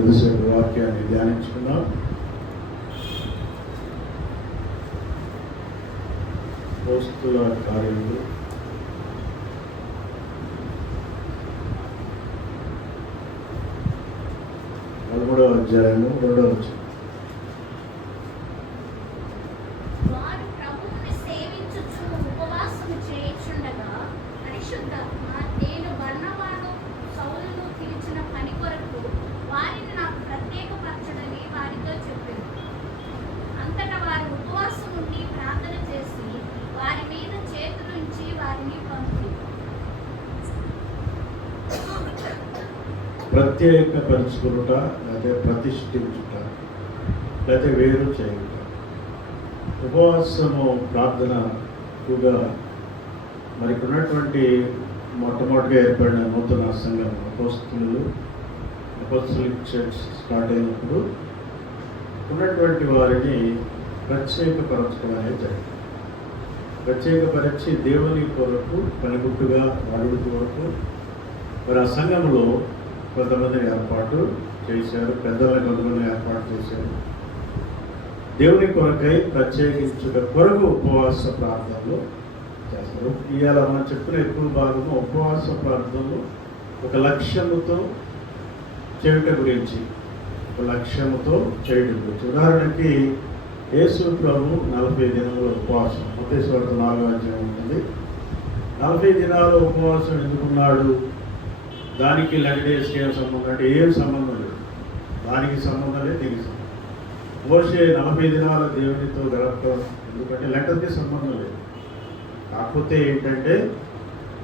కొద్దిసేపు వాక్యాన్ని ధ్యానించుకున్నాం. అపోస్తలుల కార్యములు 13వ అధ్యాయము 2వ వచనం. వారు ప్రభువుని సేవించుచు ఉపవాసము చేయుచుండగా పరిశుద్ధాత్మ నేను బర్నబాను సౌలును పిలిచిన పని కొరకు వారిని నాకు ప్రత్యేకపరచుడని వారితో చెప్పాను. అంతటా వారు ఉపవాసం ఉండి ప్రార్థన చేసి వారి మీద చేతులుంచి వారిని పంపి ప్రత్యేకపరుచుకునుట, లేదా ప్రతిష్ఠించుట, లేదా వేరు చేయుట. ఉపవాసము ప్రార్థన ఎక్కువగా మరి ఉన్నటువంటి మొట్టమొదటిగా ఏర్పడిన నూతన సంఘం అపోస్తలిక్ చర్చ్ స్టార్ట్ అయినప్పుడు ఉన్నటువంటి వారిని ప్రత్యేకపరచడం అనేది జరిగింది. ప్రత్యేకపరిచి దేవుని కొరకు పనిముట్టుగా వాడుడు కొరకు మరి ఆ సంఘంలో కొంతమందిని ఏర్పాటు చేశారు, పెద్దలను కొంతమందిని ఏర్పాటు చేశారు. దేవుని కొరకై ప్రత్యేకించుట కొరకు ఉపవాస ప్రార్థనలు చేస్తారు. ఇవాళ మనం చెప్పిన ఎక్కువ భాగము ఉపవాస ప్రార్థనలు ఒక లక్ష్యముతో చేయటం గురించి, ఉదాహరణకి యేసు ప్రభు 40 దినముల ఉపవాసం, మత్తయి సువార్త 4వ అధ్యాయం ఉంటుంది. 40 దినాల ఉపవాసం ఎందుకున్నాడు? దానికి 11 డేస్కి ఏం సంబంధం అంటే ఏం సంబంధం లేదు. దానికి సంబంధం లేదు, దీనికి సంబంధం. మోషే 40 దినాల దేవునితో గడపడం ఎందుకంటే లెక్కకి సంబంధం లేదు. కాకపోతే ఏంటంటే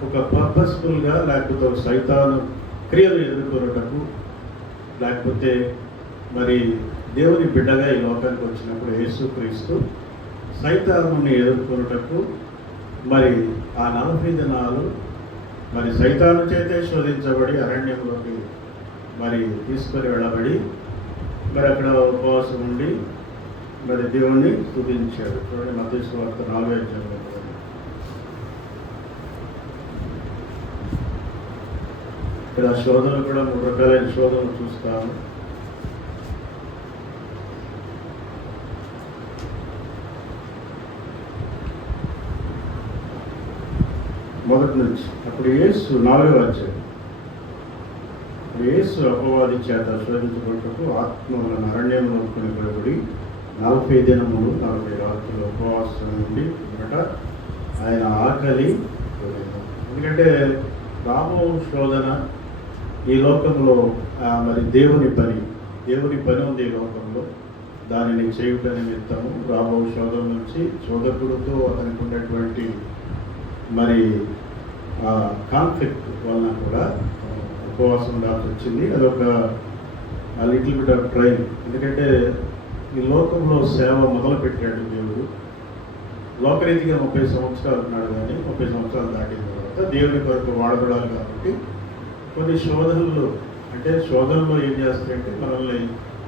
ఒక పర్పస్ఫుల్గా, లేకపోతే ఒక సైతాను క్రియలు ఎదుర్కొనటకు, లేకపోతే మరి దేవుని బిడ్డగా ఈ లోకానికి వచ్చినప్పుడు యేసుక్రీస్తు సైతానుని ఎదుర్కొనటకు మరి ఆ 40 దినాలు మరి సైతాను చేతే శోధించబడి అరణ్యంలోకి మరి తీసుకొని వెళ్ళబడి మరి అక్కడ ఉపవాసం ఉండి మరి దేవుణ్ణి స్తుతించాడు. చూడండి మత్తయి సువార్త 4వ అధ్యాయంలో. ఇక్కడ శోధనలు కూడా 3 రకాలైన శోధనలు చూస్తాము. మొదటి నుంచి అప్పుడు యేసు 4వ అధ్యాయం. యేసు అపవాది చేత శోధించబడుటకు ఆత్మ వలన అరణ్యంలో కొనిపోబడి 40 దినములు 40 రాత్రులు ఉపవాసం నుండి ఆయన ఆకలి. ఎందుకంటే రాబో శోధన ఈ లోకంలో మరి దేవుని పని ఉంది ఈ లోకంలో. దానిని చేయుట నిమిత్తము రాబో శోధన నుంచి శోధకుడితో అతనికి ఉన్నటువంటి మరి కాన్ఫ్లిక్ట్ వలన కూడా ఉపవాసం ఉండాల్సి వచ్చింది. అదొక లిటిల్ బిట్ ఆఫ్ ట్రైన్. ఎందుకంటే ఈ లోకంలో సేవ మొదలుపెట్టాడు దేవుడు. లోకరీతిగా 30 సంవత్సరాలు ఉన్నాడు, కానీ 30 సంవత్సరాలు దాటిన తర్వాత దేవుని కొరకు వాడబడాలి కాబట్టి కొన్ని శోధనలు, అంటే శోధనలో ఏం చేస్తాయంటే మనల్ని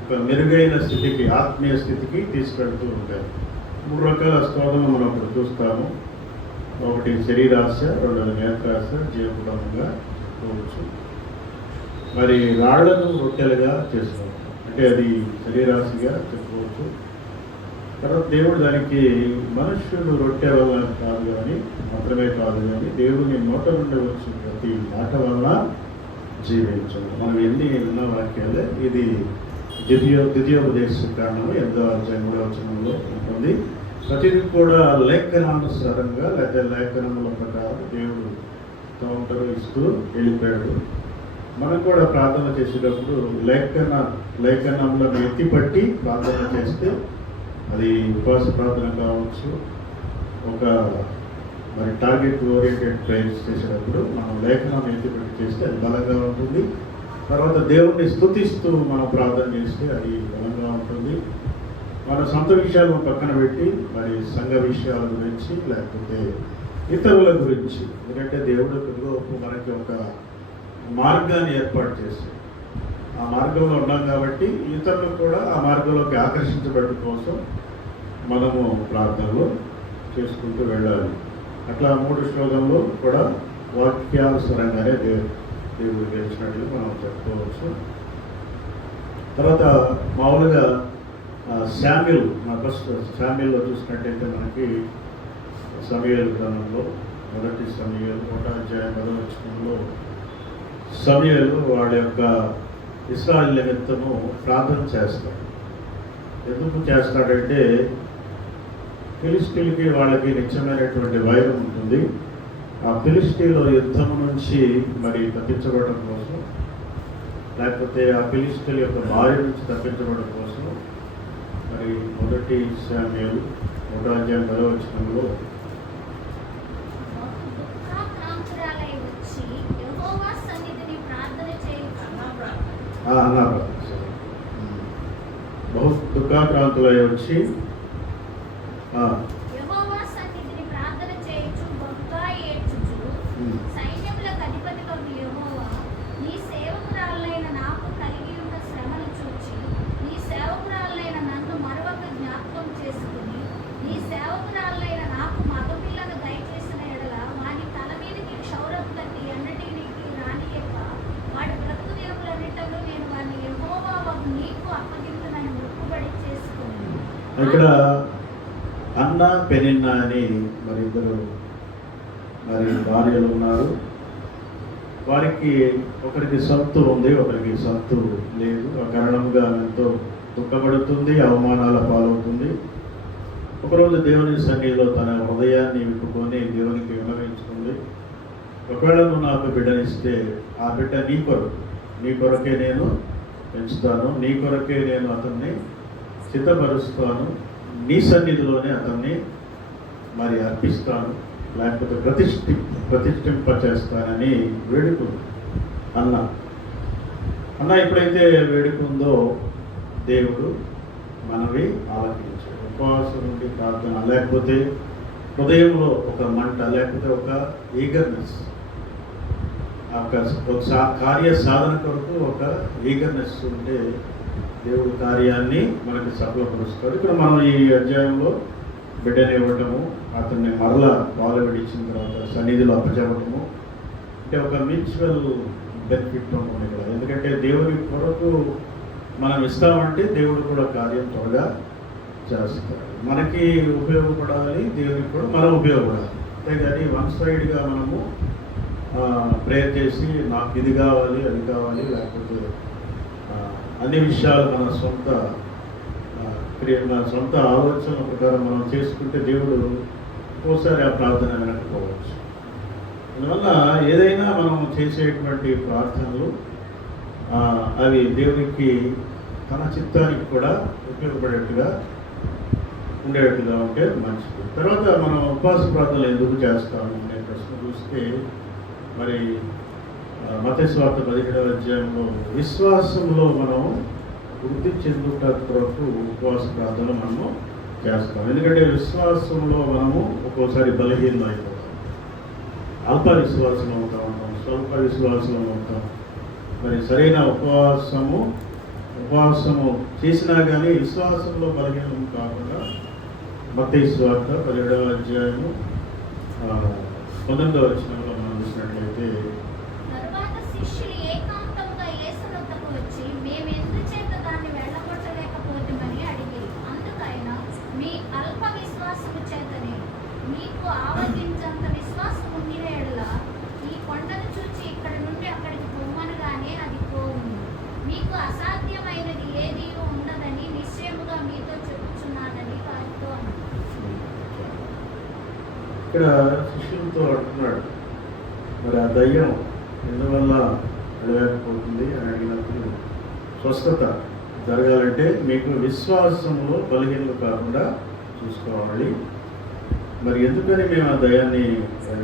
ఒక మెరుగైన స్థితికి, ఆత్మీయ స్థితికి తీసుకెళ్తూ ఉంటాయి. 3 రకాల శోధనలు మనం ఇప్పుడు చూస్తాము. ఒకటి శరీరాశ, 2వ నేత్రాశ, జీవకుడంగా పోవచ్చు. మరి రాళ్లను రొట్టెలుగా చేసుకోవచ్చు, అంటే అది శరీరాశిగా చెప్పుకోవచ్చు. తర్వాత దేవుడు దానికి మనుష్యుడు రొట్టె వల్ల మాత్రమే కాదు కానీ దేవుని నోట నుండి వచ్చిన ప్రతి మాట వల్ల జీవించదు. మనం ఎన్ని ఉన్న వాక్యాలే ఇది ద్వితీయోపదేశ కారణము 8వ అధ్యాయం 3వ వచనంలో ఉంటుంది. ప్రతిదీ కూడా లేఖనానుసారంగా, లేదా లేఖనముల ప్రకారం దేవుడు కౌంటర్ ఇస్తూ వెళ్ళిపోయాడు. మనం కూడా ప్రార్థన చేసేటప్పుడు లేఖనములను ఎత్తిపట్టి ప్రార్థన చేస్తే అది ఉపవాస ప్రార్థన కావచ్చు, ఒక మరి టార్గెట్ ఓరియంటెడ్ ప్రేయర్స్ చేసేటప్పుడు మనం లేఖనం ఎత్తిపట్టి చేస్తే అది బలంగా ఉంటుంది. తర్వాత దేవుణ్ణి స్తుతిస్తూ మనం ప్రార్థన చేస్తే అది బలంగా ఉంటుంది. మన సొంత విషయాలను పక్కన పెట్టి మరి సంఘ విషయాల గురించి, లేకపోతే ఇతరుల గురించి, ఎందుకంటే దేవుడు మనకి ఒక మార్గాన్ని ఏర్పాటు చేస్తాడు. ఆ మార్గంలో ఉన్నాం కాబట్టి ఇతరులు కూడా ఆ మార్గంలోకి ఆకర్షించబడడం కోసం మనము ప్రార్థనలు చేసుకుంటూ వెళ్ళాలి. అట్లా 3 శ్లోకంలో కూడా వాక్యానుసారంగానే దేవుడు గెలిచినట్లు మనం చెప్పుకోవచ్చు. తర్వాత మామూలుగా శామ్యుల్ ఫస్ట్ శామ్యుల్లో చూసినట్టయితే మనకి సమూయేలు గ్రంథంలో మొదటి సమూయేలు 1వ అధ్యాయం 10వ వచనంలో సమూయేలు వాళ్ళ యొక్క ఇశ్రాయేలు నిమిత్తము ప్రార్థన చేస్తాడు. ఎందుకు చేస్తాడంటే ఫిలిష్తీయులకి వాళ్ళకి నిత్యమైనటువంటి వైరం ఉంటుంది. ఆ ఫిలిష్తీయుల యుద్ధం నుంచి మరి తప్పించబడడం కోసం, లేకపోతే ఆ ఫిలిష్తీయుల యొక్క భార్య నుంచి తప్పించబడడం కోసం మరి మొదటి సమూయేలు 1వ అధ్యాయం 10వ వచనంలో దుఃఖాక్రాంతురాలై వచ్చి యెహోవా సన్నిధిని ప్రార్థన చేయుచు. బహు దుఃఖాక్రాంతులై వచ్చి యెహోవా సన్నిధిని ప్రార్థన చేయుచు బహుగా ఏడ్చుచు, సైన్యములకు అధిపతివగు యెహోవా, నీ సేవకురాలైన నాకు కలిగి ఉన్న శ్రమను చూచి నీ సేవకురాలైన నన్ను మరొక జ్ఞాపకం చేసుకుని నీ సేవకురాలైన నాకు మగపిల్లను దయచేసిన ఎడల వాని తల మీదకి క్షౌరపు కట్టి ఎన్నటికి రానియక వాడి బ్రతుకు దినములన్నిటలో నేను వాని యెహోవా వగు నీకు అప్పగింతునని మొక్కుబడి చేసుకుని. ఇక్కడ అన్న పెనిన్నా అని మరి ఇద్దరు మరి భార్యలు ఉన్నారు. వారికి ఒకరికి సొత్తు ఉంది, ఒకరికి సొత్తు లేదు. ఆ కారణంగా ఎంతో దుఃఖపడుతుంది, అవమానాల పాలవుతుంది. ఒకరోజు దేవుని సన్నిధిలో తన హృదయాన్ని విప్పుకొని దేవునికి విన్నవించుకుంది. ఒకవేళ నువ్వు నాకు బిడ్డనిస్తే ఆ బిడ్డ నీ కొరకే నేను పెంచుతాను, నీ కొరకే నేను అతన్ని సిద్ధపరుస్తాను, నీ సన్నిధిలోనే అతన్ని మరి అర్పిస్తాను, లేకపోతే ప్రతిష్ఠింపచేస్తానని వేడుకుంది అన్న ఎప్పుడైతే వేడుకుందో దేవుడు మనవి ఆలకించాడు. ఉపవాసం నుండి ప్రార్థన, లేకపోతే హృదయంలో ఒక మంట, లేకపోతే ఒక ఈగర్నెస్, ఒక కార్య సాధన కొరకు ఒక ఈగర్నెస్ ఉంటే దేవుడు కార్యాన్ని మనకి సఫలపరుస్తాడు. ఇక్కడ మనం ఈ అధ్యాయంలో బిడ్డని ఇవ్వటము, అతన్ని మరలా పాలు విడిచిన తర్వాత సన్నిధిలో అప్పచెప్పటము అంటే ఒక మ్యూచువల్ బెనిఫిట్ ఉంటుంది ఇక్కడ. ఎందుకంటే దేవుని కొరకు మనం ఇస్తామంటే దేవుడు కూడా కార్యం త్వరగా చేస్తాడు. మనకి ఉపయోగపడాలి, దేవునికి కూడా మనం ఉపయోగపడాలి. అంతేగాని వన్ సైడ్గా మనము ప్రేయర్ చేసి నాకు ఇది కావాలి అది కావాలి, లేకపోతే అన్ని విషయాలు మన సొంత ఆలోచనల ప్రకారం మనం చేసుకుంటే దేవుడు ఒకసారి ఆ ప్రార్థన వినకపోవచ్చు. అందువల్ల ఏదైనా మనం చేసేటువంటి ప్రార్థనలు అవి దేవునికి తన చిత్తానికి కూడా ఉపయోగపడేట్టుగా ఉండేట్టుగా ఉంటే మంచిది. తర్వాత మనం ఉపవాస ప్రార్థనలు ఎందుకు చేస్తాము అనే ప్రశ్న చూస్తే మరి మత్తయి సువార్త 17వ అధ్యాయంలో విశ్వాసంలో మనం వృద్ధి చెందుట కొరకు ఉపవాస ప్రార్థన మనము చేస్తాం. ఎందుకంటే విశ్వాసంలో మనము ఒక్కోసారి బలహీనం అయిపోతాం, అల్ప విశ్వాసం అవుతా ఉంటాం, స్వల్ప విశ్వాసం అవుతాం. మరి సరైన ఉపవాసము చేసినా కానీ విశ్వాసంలో బలహీనం కాకుండా మత్తయి సువార్త 17వ అధ్యాయము 19వ వచనంలో మనం చూసినట్లయితే, తరువాత శిష్యులు ఏకాంతముగా యేసునొద్దకు వచ్చి మేము ఎందుచేత దాన్ని వెళ్ళగొట్టలేకపోతామని అడిగిరి. అందుకైనా మీ అల్ప విశ్వాసము చేతనే మీకు ఆవగించంత విశ్వాసం ఉండిన ఎడల ఈ కొండను చూచి ఇక్కడి నుండి అక్కడికి పొమ్మనగానే అది పోవును. మీకు అసాధ్యమైనది ఏదీ ఉండదని నిశ్చయముగా మీతో చెప్పుచున్నానని వారితో అన్నాడు. ఇక్కడ శిష్యులతో అంటున్నాడు, మరి ఆ దయ్యం ఎందువల్ల అడగకపోతుంది అని అడిగినప్పుడు స్వస్థత జరగాలంటే మీకు విశ్వాసంలో బలహీనలు కాకుండా చూసుకోవాలి. మరి ఎందుకని మేము ఆ దయాన్ని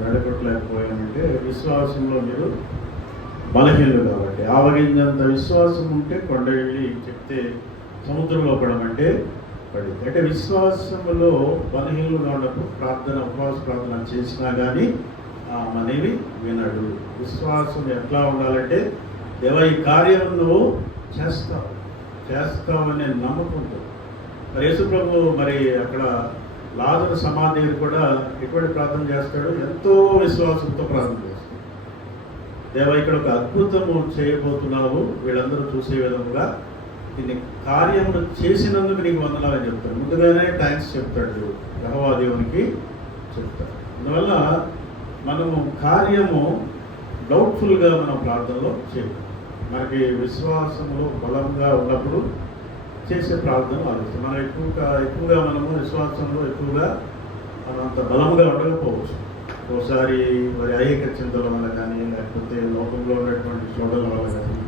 వెళ్ళగొట్టలేకపోయామంటే విశ్వాసంలో మీరు బలహీనలు కాబట్టి. ఆవగింజంత విశ్వాసం ఉంటే కొండ వెళ్ళి చెప్తే సముద్రంలో పడమంటే పడింది. అంటే విశ్వాసంలో బలహీనలుగా ఉన్నప్పుడు ఉపవాస ప్రార్థన చేసినా కానీ మనవి వినడు. విశ్వాసం ఎట్లా ఉండాలంటే దేవా ఈ కార్యం నువ్వు చేస్తావనే నమ్మకంతో. మరి యేసు ప్రభు మరి అక్కడ లాజరు సమాధి కూడా ఎటువంటి ప్రార్థన చేస్తాడు, ఎంతో విశ్వాసంతో ప్రార్థన చేస్తాడు. దేవా ఇక్కడ ఒక అద్భుతము చేయబోతున్నావు, వీళ్ళందరూ చూసే విధంగా దీన్ని కార్యమును చేసినందుకు నీకు వందనాలని చెప్తాడు. ముందుగానే థ్యాంక్స్ చెప్తాడు, యెహోవా దేవునికి చెప్తాడు. అందువల్ల మనము కార్యము డౌట్ఫుల్గా మనం ప్రార్థనలో చేయాలి. మనకి విశ్వాసంలో బలంగా ఉన్నప్పుడు చేసే ప్రార్థన ఆలోచన. మనం ఎక్కువగా మనము విశ్వాసంలో ఎక్కువగా మనం అంత బలంగా ఉండకపోవచ్చు. ఒకసారి మరి ఐహిక చింతల వల్ల కానీ, లేకపోతే లోకంలో ఉన్నటువంటి శోధనల వల్ల కానీ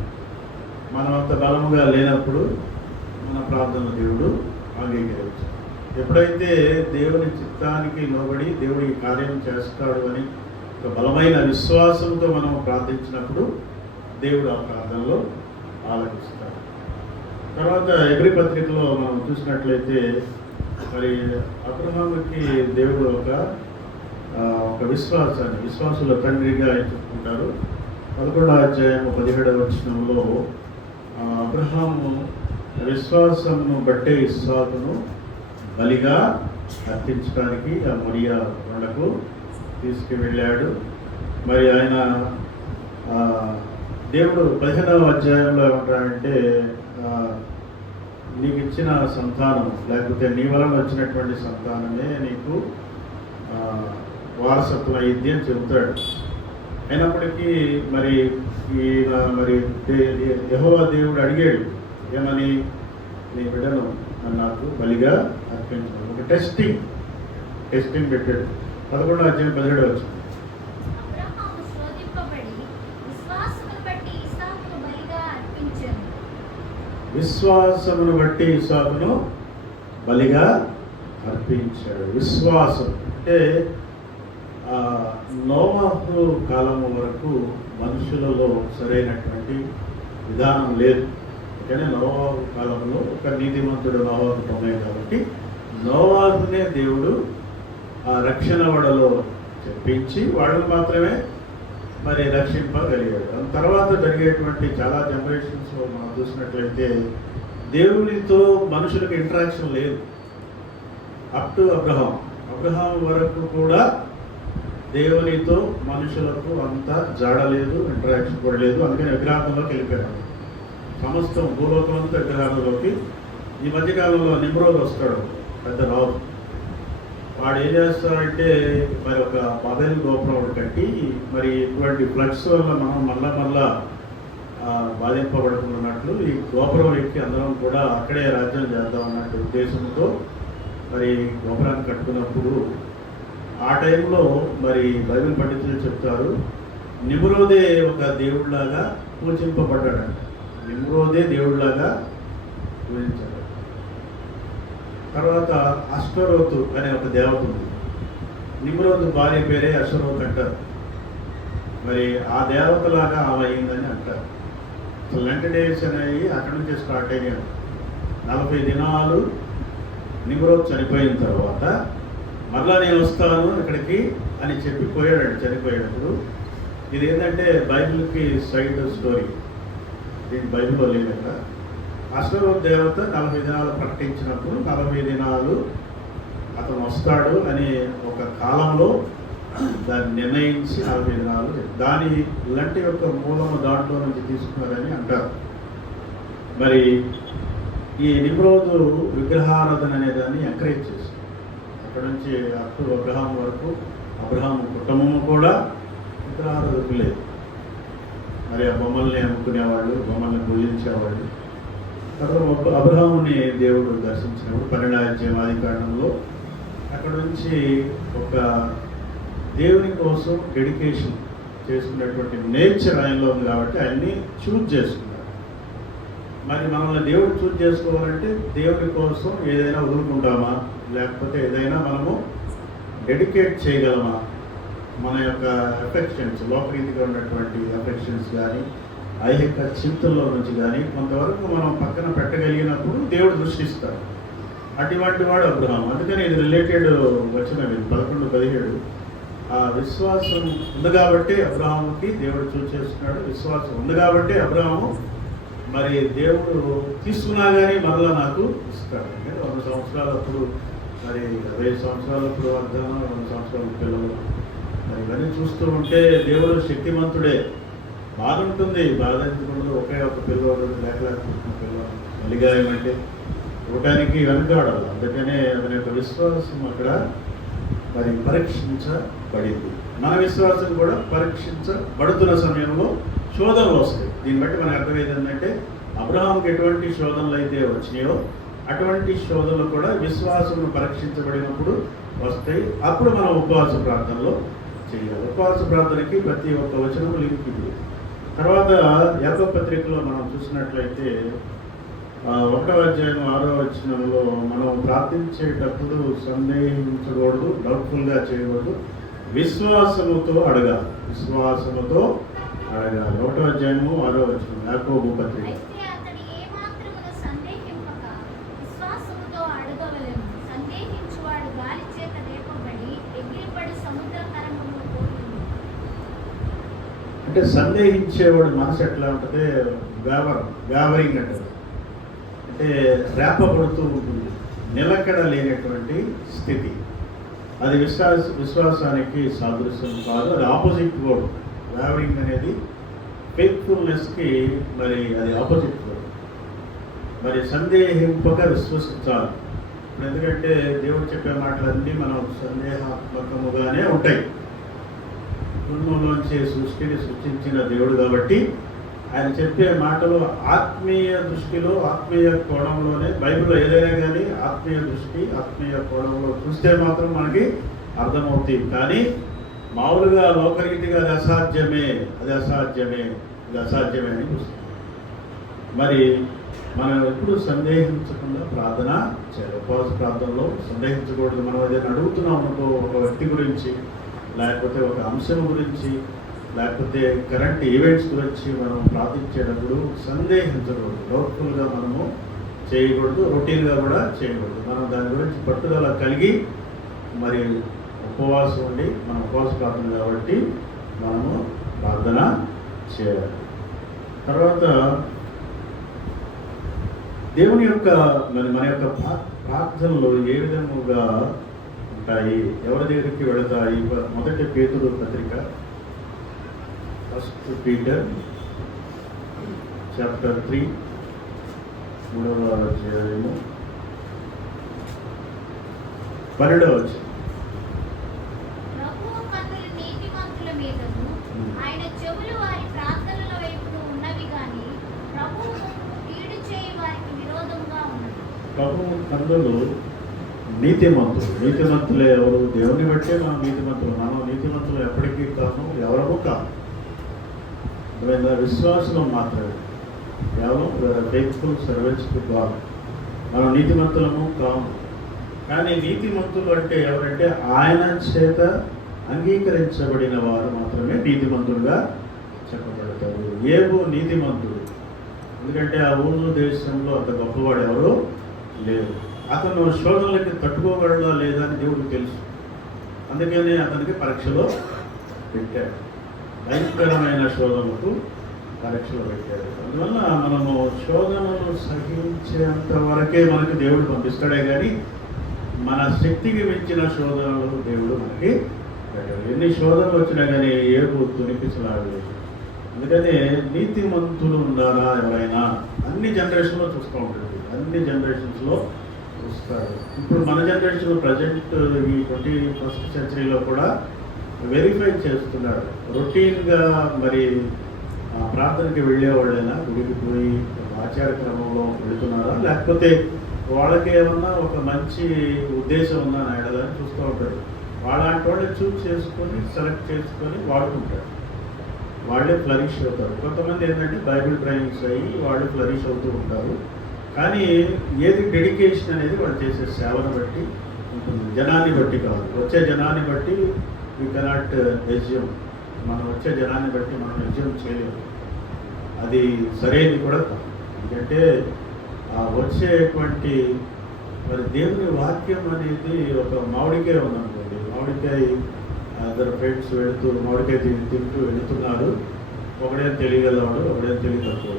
మనం అంత బలముగా లేనప్పుడు మన ప్రార్థన దేవుడు అంగీకరించు. ఎప్పుడైతే దేవుని చిత్తానికి లోబడి దేవుడు ఈ కార్యం చేస్తాడు అని ఒక బలమైన విశ్వాసంతో మనం ప్రార్థించినప్పుడు దేవుడు ఆ ప్రార్థనలో ఆలకిస్తాడు. తర్వాత హెబ్రీ పత్రికలో మనం చూసినట్లయితే మరి అబ్రహాముకి దేవుడు ఒక విశ్వాసుల తండ్రిగా చెప్పుకుంటారు. 11వ అధ్యాయం 17వ వచనంలో అబ్రహాము విశ్వాసమును బట్టే ఇస్సాకును బలిగా అర్పించడానికి ఆ మొరియా కొండకు తీసుకువెళ్ళాడు. మరి ఆయన దేవుడు 15వ అధ్యాయంలో ఏమంటాడంటే నీకు ఇచ్చిన సంతానం, లేకపోతే నీ వలన వచ్చినటువంటి సంతానమే నీకు వారసత్వం అయ్యింది అని చెబుతాడు. అయినప్పటికీ మరి యెహోవా దేవుడు అడిగాడు, ఏమని, నీ బిడ్డను నాకు బలిగా అర్పించాడు. ఒక టెస్టింగ్ పెట్టాడు. 11వ అధ్యాయం 17వ వచనం. విశ్వాసమును బట్టి ఇస్సాకును బలిగా అర్పించాడు. విశ్వాసం అంటే నోవాహు కాలము వరకు మనుషులలో సరైనటువంటి విధానం లేదు. కానీ నోవాహు కాలంలో ఒక నీతిమంతుడు నోవాహు పొందాడు కాబట్టి నోవాహునే దేవుడు ఆ రక్షణ వడలో చెప్పించి వాళ్ళని మాత్రమే మరి రక్షింపగలిగాడు. దాని తర్వాత జరిగేటువంటి చాలా జనరేషన్స్లో మనం చూసినట్లయితే దేవునితో మనుషులకు ఇంటరాక్షన్ లేదు. అప్ టు అబ్రహాం వరకు కూడా దేవునితో మనుషులకు అంత జాడలేదు, ఇంటరాక్షన్ కూడా లేదు. అందుకని విగ్రహారంలోకి వెళ్ళిపోయాడు. సమస్తం భూలోకం అంతా విగ్రహారంలోకి. ఈ మధ్యకాలంలో నిమ్రోద్ వస్తాడు, పెద్ద రాజు. వాడు ఏం చేస్తాడంటే మరి ఒక బబెల్ గోపురం ఒకటి కట్టి మరి ఇటువంటి ఫ్లడ్స్ వల్ల మనం మళ్ళా బాధింపబడుతున్నట్లు ఈ గోపురం ఎక్కి అందరం కూడా అక్కడే రాజ్యం చేద్దాం అన్నట్టు ఉద్దేశంతో మరి గోపురాన్ని కట్టుకున్నప్పుడు ఆ టైంలో మరి బైబిల్ పండితులు చెప్తారు, నిమ్రోదే ఒక దేవుడిలాగా పూజింపబడ్డాడు. నిమ్రోదే దేవుడిలాగా పూజించాడు. తర్వాత అష్టరోతు అనే ఒక దేవత ఉంది. నిమ్రోదు భార్య పేరే అష్టరోతు అంటారు. మరి ఆ దేవతలాగా ఆమె అయిందని అంటారు. లెంట్ డేస్ అనేవి అక్కడి నుంచే స్టార్ట్ అయినాయి. 40 దినాలు నిమ్రోద్ చనిపోయిన తర్వాత మరలా నేను వస్తాను ఇక్కడికి అని చెప్పి పోయాడు. చనిపోయేటప్పుడు ఇది ఏంటంటే బైబిల్కి సైడ్ స్టోరీ, దీని బైబిల్లో లేదట. అష్టరోత్ దేవత 40 దినాలు ప్రకటించినప్పుడు 40 దినాలు అతను వస్తాడు అనే ఒక కాలంలో దాన్ని నిర్ణయించి 40 దినాలు దాని ఇలాంటి యొక్క మూలము దాంట్లో నుంచి తీసుకున్నారని అంటారు. మరి ఈ నిమ్రోదు విగ్రహారాధన అనే దాన్ని ఎంకరేజ్ చేశారు. అక్కడ నుంచి అప్ టు అబ్రహాం వరకు అబ్రహాం కుటుంబము కూడా విగ్రహారాధకు లేదు. మరి ఆ బొమ్మల్ని అమ్ముకునేవాళ్ళు, బొమ్మల్ని పూజించేవాళ్ళు. తర్వాత అబ్రహాముని దేవుడు దర్శించినప్పుడు 12వ అధ్యాయం ఆదికాండంలో అక్కడ నుంచి ఒక దేవుని కోసం డెడికేషన్ చేసుకునేటువంటి నేచర్ ఆయనలో ఉంది కాబట్టి ఆయన్ని చూజ్ చేసుకున్నాడు. మరి మనల్ని దేవుడు చూజ్ చేసుకోవాలంటే దేవుని కోసం ఏదైనా వదులుకుంటామా, లేకపోతే ఏదైనా మనము డెడికేట్ చేయగలమా? మన యొక్క ఎఫెక్షన్స్, లోకరీతిగా ఉన్నటువంటి ఎఫెక్షన్స్ కానీ ఐహిక చింతల్లో నుంచి కానీ కొంతవరకు మనం పక్కన పెట్టగలిగినప్పుడు దేవుడు దృష్టిస్తాడు. అటువంటి వాడు అబ్రహాం. అందుకని ఇది రిలేటెడ్ వచ్చిన 11:17 ఆ విశ్వాసం ఉంది కాబట్టి అబ్రహాముకి దేవుడు చూస్ చేసుకున్నాడు. విశ్వాసం ఉంది కాబట్టి అబ్రహాము మరి దేవుడు తీసుకున్నా కానీ మరలా నాకు ఇస్తాడు. 100 సంవత్సరాలప్పుడు మరి 20 సంవత్సరాలప్పుడు వాగ్దానం, 100 సంవత్సరాల పిల్లలు మరి ఇవన్నీ చూస్తూ ఉంటే దేవుడు శక్తిమంతుడే. బాధ ఉంటుంది, బాధ ఎందుకుంటుంది, ఒకే ఒక పిల్లవాడు లేకపోతున్న పిల్లవాడు బలిగాయం అంటే ఇవ్వటానికి వెనుకాడాలి. అందుకనే అతని యొక్క విశ్వాసం అక్కడ మరి పరీక్షించబడింది. మన విశ్వాసం కూడా పరీక్షించబడుతున్న సమయంలో శోధనలు వస్తాయి. దీన్ని బట్టి మనకు అర్థమయ్యేది ఏంటంటే అబ్రహాంకి ఎటువంటి శోధనలు అయితే వచ్చినాయో అటువంటి శోధనలు కూడా విశ్వాసం పరీక్షించబడినప్పుడు వస్తాయి. అప్పుడు మనం ఉపవాస ప్రార్థనలో చేయాలి. ఉపవాస ప్రార్థనకి ప్రతి ఒక్క వచనం లింక్ ఇది. తర్వాత యాకోబు పత్రికలో మనం చూసినట్లయితే 1వ అధ్యాయం 6వ వచనంలో మనం ప్రార్థించేటప్పుడు సందేహించకూడదు, డౌట్ఫుల్గా చేయకూడదు, విశ్వాసముతో అడగాలి. విశ్వాసముతో అడగాలి. 1వ అధ్యాయము 6వ వచనం యాకోబు పత్రిక. అయితే అతడు ఏమాత్రమును సందేహింపక విశ్వాసముతో అడగవలెను. సందేహించువాడు గాలి చేత రేపబడి ఎగిరిపడి సముద్ర తరంగంలో పోతుంది. అంటే సందేహించేవాడు మనసు ఎట్లా ఉంటుంది? గావరింగ్ అంటారు. అంటే రేపబడుతూ ఉంటుంది, నిలకడ లేనటువంటి స్థితి. అది విశ్వాసానికి సాదృశ్యం కాదు, అది ఆపోజిట్ వర్డ్. గావరింగ్ అనేది ఫెయిత్ఫుల్నెస్కి మరి అది ఆపోజిట్ వర్డ్. మరి సందేహింపక విశ్వసించాలి. ఎందుకంటే దేవుడు చెప్పే మాటలన్నీ మనం సందేహాత్మకముగానే ఉంటాయి. కుటుంబంలోంచి సృష్టిని సృష్టించిన దేవుడు కాబట్టి ఆయన చెప్పే మాటలు ఆత్మీయ దృష్టిలో, ఆత్మీయ కోణంలోనే. బైబిల్లో ఏదైనా కానీ ఆత్మీయ దృష్టి, ఆత్మీయ కోణంలో చూస్తే మాత్రం మనకి అర్థమవుతాయి. కానీ మామూలుగా లోకరీతిగా అది అసాధ్యమే ఇది అసాధ్యమే అని చూస్తాం. మరి మనం ఎప్పుడు సందేహించకుండా ప్రార్థన చేయాలి. ఉపవాస ప్రార్థనలో సందేహించకూడదు. మనం ఏదైనా అడుగుతున్నాం అనుకో, ఒక వ్యక్తి గురించి, లేకపోతే ఒక అంశం గురించి, లేకపోతే కరెంట్ ఈవెంట్స్ గురించి మనం ప్రార్థించేటప్పుడు సందేహించకూడదు. డౌట్ఫుల్గా మనము చేయకూడదు, రొటీన్గా కూడా చేయకూడదు. మనం దాని గురించి పట్టుదల కలిగి మరి ఉపవాసం ఉండి, మన ఉపవాస ప్రార్థన కాబట్టి మనము ప్రార్థన చేయాలి. తర్వాత దేవుని యొక్క మన యొక్క ప్రార్థనలు ఏ విధముగా ఉంటాయి, ఎవరి దగ్గరికి వెళతాయి? 1 పేతురు పత్రిక, 1 Peter chapter 3 3వ అధ్యాయము 12వ వచనం. ప్రభువు కన్నులు నీతిమంతుల మీదను ఆయన చెవులు వారి ప్రార్థనల వైపును ఉన్నవి గాని ప్రభువు ముఖము కీడు చేయి వారికి విరోధంగా ఉన్నది. ప్రభువు కన్నులు నీతిమంతులే ఎవరు? దేవుని బట్టే మనం నీతిమంతులు. మనం నీతిమంతులు ఎప్పటికీ కాము, ఎవరము కాము. విశ్వాసం మాత్రమే, కేవలం ఫెయిత్ఫుల్ సర్వెంట్స్ టు గాడ్. మనం నీతిమంతులము కాము. కానీ నీతిమంతులు అంటే ఎవరంటే ఆయన చేత అంగీకరించబడిన వారు మాత్రమే నీతిమంతులుగా చెప్పబడతారు. ఏబు నీతిమంతుడు, ఎందుకంటే ఆ ఊరు దేశంలో అంత గొప్పవాడు ఎవరు లేరు. అతను శోధనలకి తట్టుకోగలడా లేదా అని దేవుడికి తెలుసు. అందుకని అతనికి పరీక్షలో పెట్టాడు. భయంకరమైన శోధనలకు పరీక్షలు పెట్టాడు. అందువల్ల మనము శోధనలు సహించేంత వరకే మనకి దేవుడు పంపిస్తాడే కానీ మన శక్తికి మించిన శోధనలు దేవుడు మనకి పెట్టాడు. ఎన్ని శోధనలు వచ్చినా కానీ ఏబు తునిపించలాగలేదు. అందుకని నీతిమంతులు ఉన్నారా ఎవరైనా? అన్ని జనరేషన్లో చూస్తూ ఉంటుంది, అన్ని జనరేషన్స్లో చూస్తారు. ఇప్పుడు మన జనరేషన్లో ప్రజెంట్ ఈ 21st సెంచరీలో కూడా వెరిఫై చేస్తున్నాడు. రొటీన్గా మరి ప్రార్థనకి వెళ్ళేవాళ్ళైనా గుడికి పోయి ఆచార క్రమంలో వెళుతున్నారా, లేకపోతే వాళ్ళకి ఏమన్నా ఒక మంచి ఉద్దేశం ఉందా నాయడదని చూస్తూ ఉంటాడు. వాళ్ళంటి వాళ్ళని చూస్ చేసుకొని సెలెక్ట్ చేసుకొని వాడుకుంటాడు. వాళ్ళే ఫ్లరిష్ అవుతారు. కొంతమంది ఏంటంటే బైబిల్ ట్రైనింగ్స్ అయ్యి వాళ్ళు ఫ్లరిష్ అవుతూ ఉంటారు. కానీ ఏది డెడికేషన్ అనేది వాళ్ళు చేసే సేవను బట్టి ఉంటుంది, జనాన్ని బట్టి కాదు. వచ్చే జనాన్ని బట్టి వీ కెనాట్ ఎజ్యూమ్. మనం వచ్చే జనాన్ని బట్టి మనం ఎజ్యూమ్ చేయలేము. అది సరైనది కూడా కాదు. ఎందుకంటే వచ్చేటువంటి మరి దేవుని వాక్యం అనేది ఒక మామిడికాయ ఉందనుకోండి. మామిడికాయ ఇద్దరు ఫ్రెండ్స్ మామిడికాయ తింటూ వెళుతున్నారు. ఒకడే తెలియగలవాడు, ఒకడే తెలియ తక్కువ.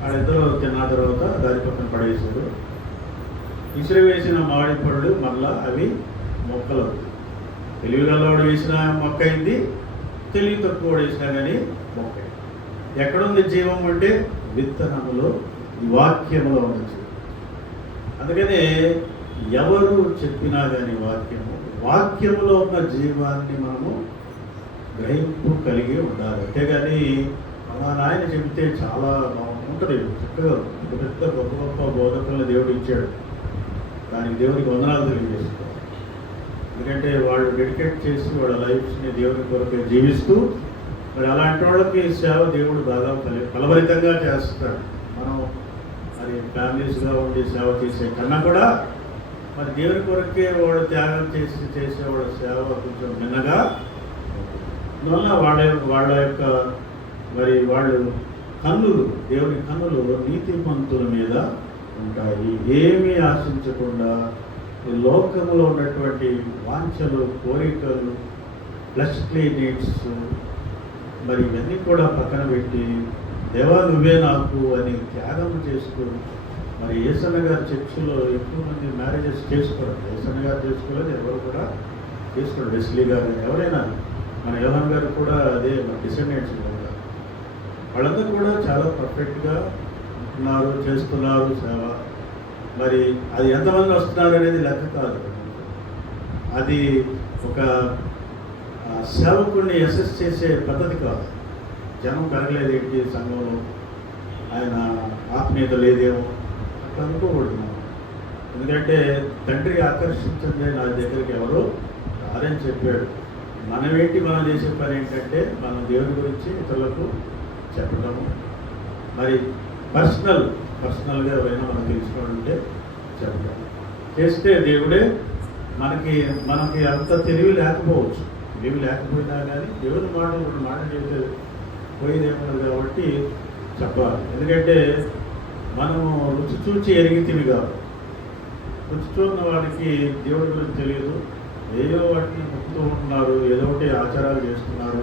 వాళ్ళిద్దరూ తిన్న తర్వాత దాని పక్కన పడేసాడు. ఇసురు వేసిన మామిడి పళ్ళు మళ్ళా అవి మొక్కలు. తెలివిగలవాడు వేసిన మొక్క అయింది, తెలివి తక్కువ వేసినా కానీ మొక్క. ఎక్కడుంది జీవం అంటే విత్తనములో ఈ వాక్యంలో ఉండొచ్చు. అందుకనే ఎవరు చెప్పినా కానీ వాక్యములో ఉన్న జీవాన్ని మనము గ్రహింపు కలిగి ఉండాలి. అంతేగాని మా నాయన చెబితే చాలా బాగుంటుంది, చక్కగా పెద్ద గొప్ప గొప్ప బోధకులను దేవుడు ఇచ్చాడు, దానికి దేవుడికి వందనాలు తెలియజేసుకోవాలి. ఎందుకంటే వాళ్ళు డెడికేట్ చేసి వాళ్ళ లైఫ్స్ని దేవుని కొరకు జీవిస్తూ మరి అలాంటి వాళ్ళకి సేవ దేవుడు బాగా ఫలభరితంగా చేస్తాడు. మనం మరి ఫ్యామిలీస్గా ఉండి సేవ చేసే కన్నా కూడా మరి దేవుని కొరకే వాళ్ళు త్యాగం చేసే వాళ్ళ సేవ కొంచెం మిన్నగా, అందువల్ల వాళ్ళ యొక్క మరి వాళ్ళు కన్నులు, దేవుని కన్నులు నీతిమంతుల మీద ఉంటాయి. ఏమీ ఆశించకుండా ఈ లోకంలో ఉన్నటువంటి వాంఛలు, కోరికలు, ఫ్లెష్లీ నీడ్స్ మరి ఇవన్నీ కూడా పక్కన పెట్టి దేవా నువ్వే నాకు అని త్యాగం చేస్తూ మరి యేసన్న గారి చర్చిలో ఎక్కువ మంది మ్యారేజెస్ చేసుకోరు. యేసన్న గారు చేసుకోలేదు, ఎవరు కూడా చేసుకోరు. వెస్లీ గారు ఎవరైనా, మన యోహాన్ గారు కూడా అదే మన డిసెండెంట్స్ కూడా వాళ్ళందరూ కూడా చాలా పర్ఫెక్ట్గా ఉంటున్నారు, చేస్తున్నారు సేవ. మరి అది ఎంతమంది వస్తున్నారు అనేది లెక్క కాదు. అది ఒక సేవకుడిని అసెస్ చేసే పద్ధతి కాదు. జనం పెరగలేదు ఏంటి సంఘంలో, ఆయన ఆత్మీయత లేదేమో అట్లా అనుకోకూడదు. ఎందుకంటే తండ్రి ఆకర్షించింది నా దగ్గరికి ఎవరు రారని చెప్పాడు. మనం చేసే పని ఏంటంటే మనం దేవుని గురించి ఇతరులకు చెప్పడము, మరి పర్సనల్గా ఎవరైనా మనం తెలుసుకోవాలంటే చెప్పడం చేస్తే దేవుడే మనకి అంత తెలివి లేకపోవచ్చు. తెలివి లేకపోయినా కానీ దేవుని మాట చెబితే పోయేదేమన్నది కాబట్టి చెప్పాలి. ఎందుకంటే మనము రుచి చూచి ఎరిగితివి కాదు. రుచి చూసిన వాడికి దేవుడి గురించి తెలియదు, ఏదో వాటిని మొక్కుతూ ఉంటున్నారు, ఏదో ఒకటి ఆచారాలు చేస్తున్నారు,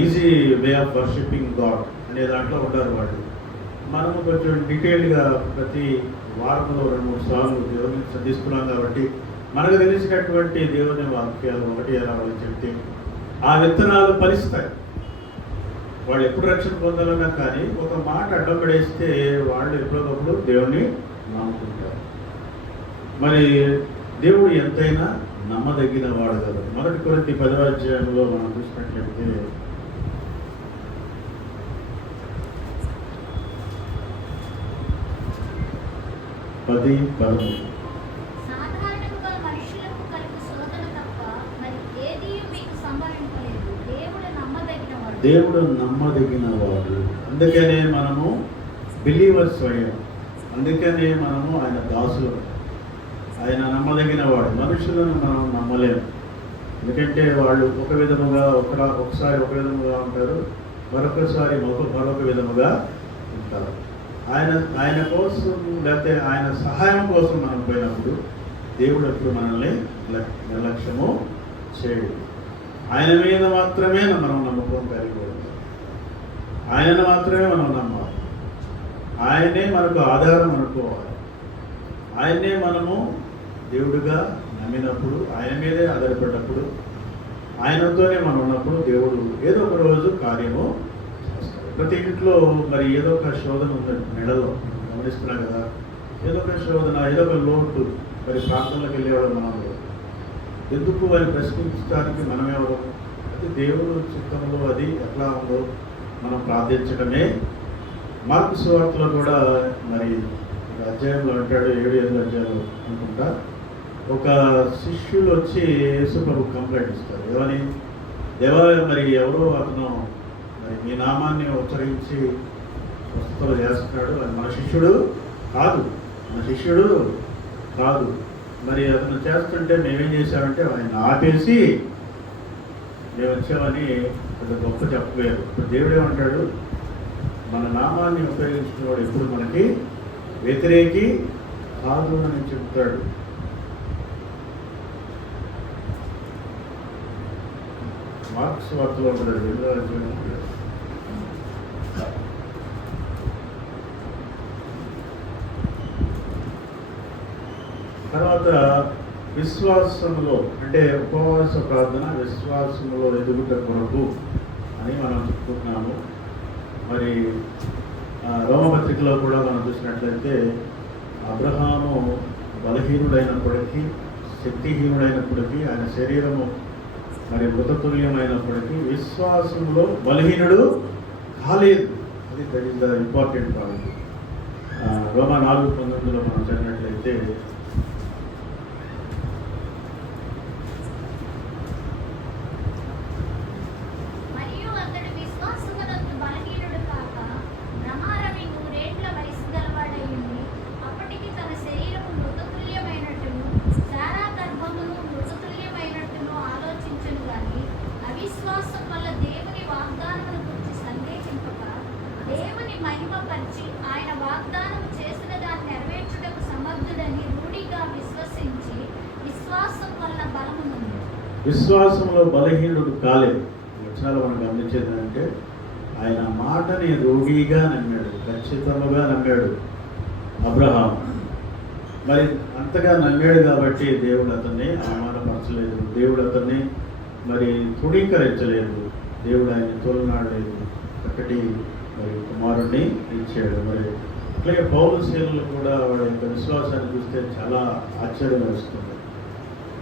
easy way of worshipping God అనే దాంట్లో ఉంటారు వాళ్ళు. మనము కొంచెం డీటెయిల్డ్గా ప్రతి వారంలో 2-3 సార్లు దేవుని సంధిస్తున్నాం కాబట్టి మనకు తెలిసినటువంటి దేవుని వాక్యాలు ఒకటి ఎలా వాళ్ళు చెప్తే ఆ విత్తనాలు ఫలిస్తాయి. వాళ్ళు ఎప్పుడు రక్షణ పొందాలన్నా కానీ ఒక మాట అడ్డం పడేస్తే వాళ్ళు ఎప్పుడొకప్పుడు దేవుని నమ్ముకుంటారు. మరి దేవుడు ఎంతైనా నమ్మదగిన వాడు కదా. 1 కొరింథీ 10వ అధ్యాయంలో మనం చూసినట్లయితే 10:13 సాధారణంగా మనుషులకు కలిగే శోధన తప్ప మరి ఏదీ మీకు సంభవించలేదు. దేవుడు నమ్మదగిన వాడు. అందుకనే మనము బిలీవర్స్ అయ్యాం. అందుకనే మనము ఆయన దాసులు. ఆయన నమ్మదగిన వాడు. మనుషులను మనం నమ్మలేము. ఎందుకంటే వాళ్ళు ఒక విధముగా ఒకసారి ఒక విధముగా ఉంటారు, మరొకసారి మరొక విధముగా ఉంటారు. ఆయన కోసం లేకపోతే ఆయన సహాయం కోసం మనం పోయినప్పుడు దేవుడు ఎప్పుడు మనల్ని నిర్లక్ష్యము చేయడు. ఆయన మీద మాత్రమే మనం నమ్మకం కలిగి ఉంటాం. ఆయనను మాత్రమే మనం నమ్మాలి. ఆయనే మనకు ఆధారం అనుకోవాలి. ఆయనే మనము దేవుడిగా నమ్మినప్పుడు, ఆయన మీదే ఆధారపడినప్పుడు, ఆయనతోనే మనం ఉన్నప్పుడు దేవుడు ఏదో ఒక రోజు కార్యము చేస్తాడు. ప్రతి ఇంట్లో మరి ఏదో ఒక శోధన ఉందండి. నెలలో గమనిస్తున్నాం కదా, ఏదో ఒక శోధన, ఏదో ఒక లోటు. మరి ప్రాంతంలోకి వెళ్ళేవాడు మనం ఎందుకు అని ప్రశ్నించడానికి మనమెవరు? అది దేవుడు చిత్తంలో అది ఎట్లా ఉందో మనం ప్రార్థించడమే. మార్కు సువార్తలో కూడా మరి అధ్యాయంలో అంటాడు, 7 అధ్యాయంలో అనుకుంటా, ఒక శిష్యులు వచ్చి యేసుప్రభు కంప్లైంట్ ఇస్తారు. ఏమని? దేవా మరి ఎవరో అతను మరి మీ నామాన్ని ఉచ్చరించి వస్తువులు చేస్తున్నాడు, అది మన శిష్యుడు కాదు. మరి అతను చేస్తుంటే మేమేం చేశామంటే ఆయన ఆపేసి మేము వచ్చామని పెద్ద గొప్ప చెప్పలేదు. ఇప్పుడు దేవుడు ఏమంటాడు? మన నామాన్ని ఉపయోగించుకున్నవాడు ఎప్పుడు మనకి వ్యతిరేకి కాదు అని చెప్తాడు. మార్క్స్ వార్తలో ఉంటాడు. తర్వాత విశ్వాసంలో అంటే ఉపవాస ప్రార్థన విశ్వాసంలో ఎదుగుట కొరకు అని మనం చెప్పుకుంటున్నాము. మరి రోమపత్రికలో కూడా మనం చూసినట్లయితే అబ్రహాము బలహీనుడైనప్పటికీ, శక్తిహీనుడైనప్పటికీ, ఆయన శరీరము మరి మృతతుల్యమైనప్పటికీ విశ్వాసంలో బలహీనుడు కాలేదు. అది that is the important point. రోమా 4:19 మనం చదివినట్లయితే మరియు అతడు విశ్వాసమునందు బలహీనుడు కాక రమారమి 100 ఏండ్ల వయసు గలవాడై ఉండి అప్పటికి తన శరీరము మృతతుల్యమైనట్టును శారా గర్భమును మృతతుల్యమైనట్టును ఆలోచించను గాని అవిశ్వాసం వల్ల దేవుని వాగ్దానమును గురించి సందేహింపక దేవుని మహిమపరిచి ఆయన వాగ్దానం చేసిన దాన్ని నెరవేర్చుటకు సమర్థుడని రూఢిగా విశ్వసించి విశ్వాసం వల్ల బలము ఉంది. విశ్వాసంలో బలహీనుడు కాలేదు. వచనాలు మనం గమనించేది అంటే ఆయన మాటని రూఢిగా నమ్మాడు, ఖచ్చితంగా నమ్మాడు అబ్రహాం. మరి అంతగా నమ్మాడు కాబట్టి దేవుడు అతన్ని అవమానపరచలేదు, దేవుడు అతన్ని మరి తృణీకరించలేదు, దేవుడు ఆయన తోలనాడలేదు, ఒకటి మరి కుమారుడిని ఇచ్చాడు. మరి అట్లాగే పౌలు శీలలు కూడా వాడి యొక్క విశ్వాసాన్ని చూస్తే చాలా ఆశ్చర్యం వేస్తుంది.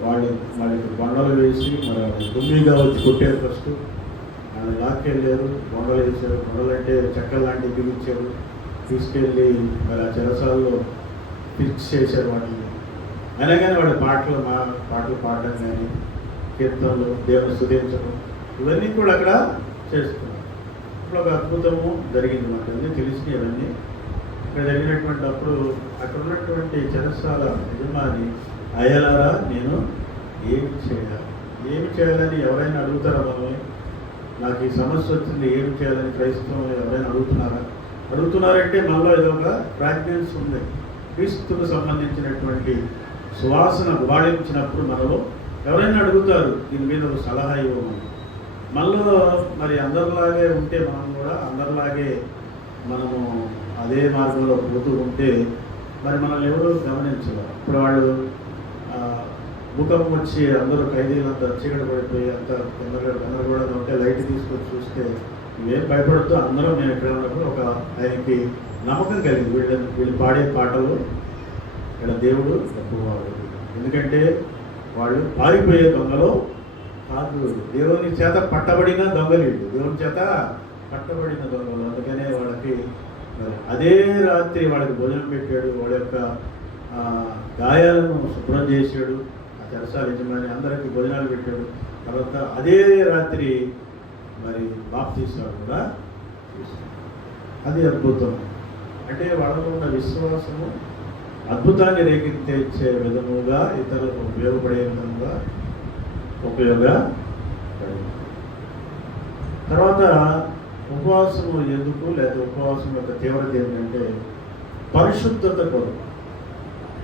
వాళ్ళకి బండలు వేసి మరి దుమ్మిగా వచ్చి కొట్టారు. ఫస్ట్ ఆయన లాక్కెళ్ళారు, బండలు వేశారు. బండలు అంటే చెక్కలు లాంటివి బిగించారు, తీసుకెళ్ళి మరి ఆ చెరసాల్లో ఫిక్స్ చేశారు వాటిని. అయినా కానీ వాడి పాటలు పాడడం కానీ, కీర్తనలు, దేవుని స్తుతించడం, ఇవన్నీ కూడా అక్కడ చేస్తున్నారు. ఇప్పుడు ఒక అద్భుతము జరిగింది. మాకు అన్నీ తెలిసినవి ఇవన్నీ. ఇక్కడ జరిగినటువంటి అక్కడ ఉన్నటువంటి చెరసాల యజమాని, అయ్యలారా నేను ఏమి చేయాలని ఎవరైనా అడుగుతారా? మనల్ని నాకు ఈ సమస్య వచ్చింది, ఏమి చేయాలని క్రైస్తవం ఎవరైనా అడుగుతున్నారంటే మనలో ఏదో ఒక ప్రాక్టీస్ ఉంది. క్రీస్తుకు సంబంధించినటువంటి సువాసన గుబాళించినప్పుడు మనలో ఎవరైనా అడుగుతారు, దీని మీద ఒక సలహా ఇవ్వమని. మనలో మరి అందరిలాగే ఉంటే మనం కూడా అందరిలాగే మనము అదే మార్గంలో పోతూ ఉంటే మరి మనల్ని ఎవరు గమనించరు. ఇప్పుడు వాళ్ళు భూకంపం వచ్చి అందరూ ఖైదీలంతా చీకటి పడిపోయి అంత గందరగోళంగా ఉంటే లైట్ తీసుకొని చూస్తే ఇవేం భయపడుతూ అందరం మేము ఇక్కడ ఉన్నప్పుడు ఒక ఆయనకి నమ్మకం కలిగింది. వీళ్ళు పాడే పాటలు ఇక్కడ దేవుడు తక్కువవాడు. ఎందుకంటే వాళ్ళు పారిపోయే దొంగలు కాదు, దేవుని చేత పట్టబడిన దొంగలు. దేవుని చేత పట్టబడిన దొంగలు. అందుకనే వాళ్ళకి అదే రాత్రి వాళ్ళకి భోజనం పెట్టాడు, వాళ్ళ యొక్క గాయాలను శుభ్రం చేశాడు. ఆ చెరసాల యజమాని అందరికీ భోజనాలు పెట్టాడు. తర్వాత అదే రాత్రి మరి బాప్తీసాలు కూడా తీసుకున్నాడు. అది అద్భుతం. అంటే వాళ్ళలో ఉన్న విశ్వాసము అద్భుతాన్ని రేకెత్తించే విధముగా, ఇతరులకు ఉపయోగపడే విధంగా ఉపయోగపడింది. తర్వాత ఉపవాసము ఎందుకు, లేదా ఉపవాసం యొక్క తీవ్రత ఏంటంటే పరిశుద్ధత కొరకు.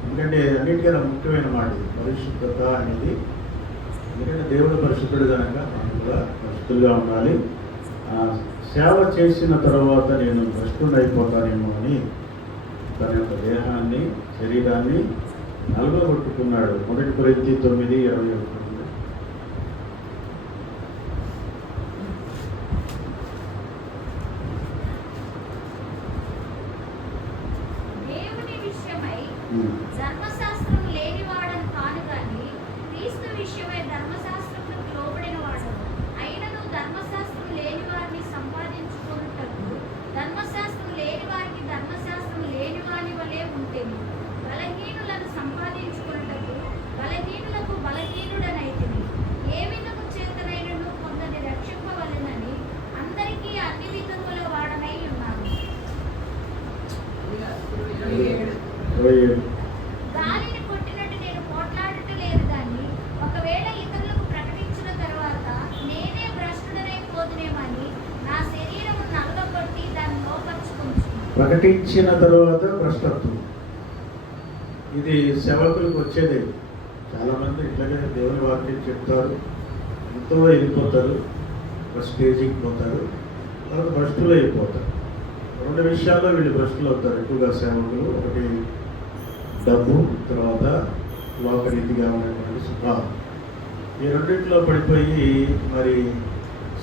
ఎందుకంటే అన్నిటికన్నా ముఖ్యమైన మాట ఇది, పరిశుద్ధత అనేది. ఎందుకంటే దేవుడు పరిశుద్ధుడు కనుక మనం కూడా పరిశుద్ధులుగా ఉండాలి. సేవ చేసిన తర్వాత నేను భ్రష్టుడు అయిపోతానేమో అని తన యొక్క దేహాన్ని, శరీరాన్ని నలగొట్టుకున్నాడు. 1 కొరింథీ 9:21. ధర్మశాస్త్రం లేనివాడని కాను కానీ క్రీస్తు విషయమై ధర్మశాస్త్రమునకు లోబడిన వాడు అయినను ధర్మశాస్త్రం లేని వారిని సంపాదించుకున్నట్టు ధర్మశాస్త్రం లేని వారికి ధర్మశాస్త్రం లేని వాని వలె ఉంటుంది. బలహీనులను సంపాదించుకున్నట్టు బలహీనులకు బలహీనుడనైతిని. ఏ విధము చేతనైనను కొందరిని రక్షింపవలెనని అందరికీ అన్ని విధముల వాడనై ఉన్నాను. గాలిని కొట్టినట్టు నేను పోట్లాడట లేదు కానీ ఒకవేళ ఇతరులకు ప్రకటించిన తర్వాత నేనే భ్రష్టుడనై పోదునేమని నా శరీరము నలగొట్టి దాన్ని లోపరుచుకుంటున్నాను. ప్రకటించిన తర్వాత భ్రష్టత్వం. ఇది సేవకులకు వచ్చేదే. చాలామంది ఇట్లాగే దేవుని వాక్యం చెప్తారు, ఎంతో వెళ్ళిపోతారు, ఒక స్టేజికి పోతారు, తర్వాత భ్రష్టులు అయిపోతారు. 2 విషయాల్లో వీళ్ళు భ్రష్టులు అవుతారు ఎక్కువగా సేవకులు. ఒకటి డబ్బు, తర్వాత లోకరీతిగా ఉన్నటువంటి స్వభావం. ఈ రెండింటిలో పడిపోయి మరి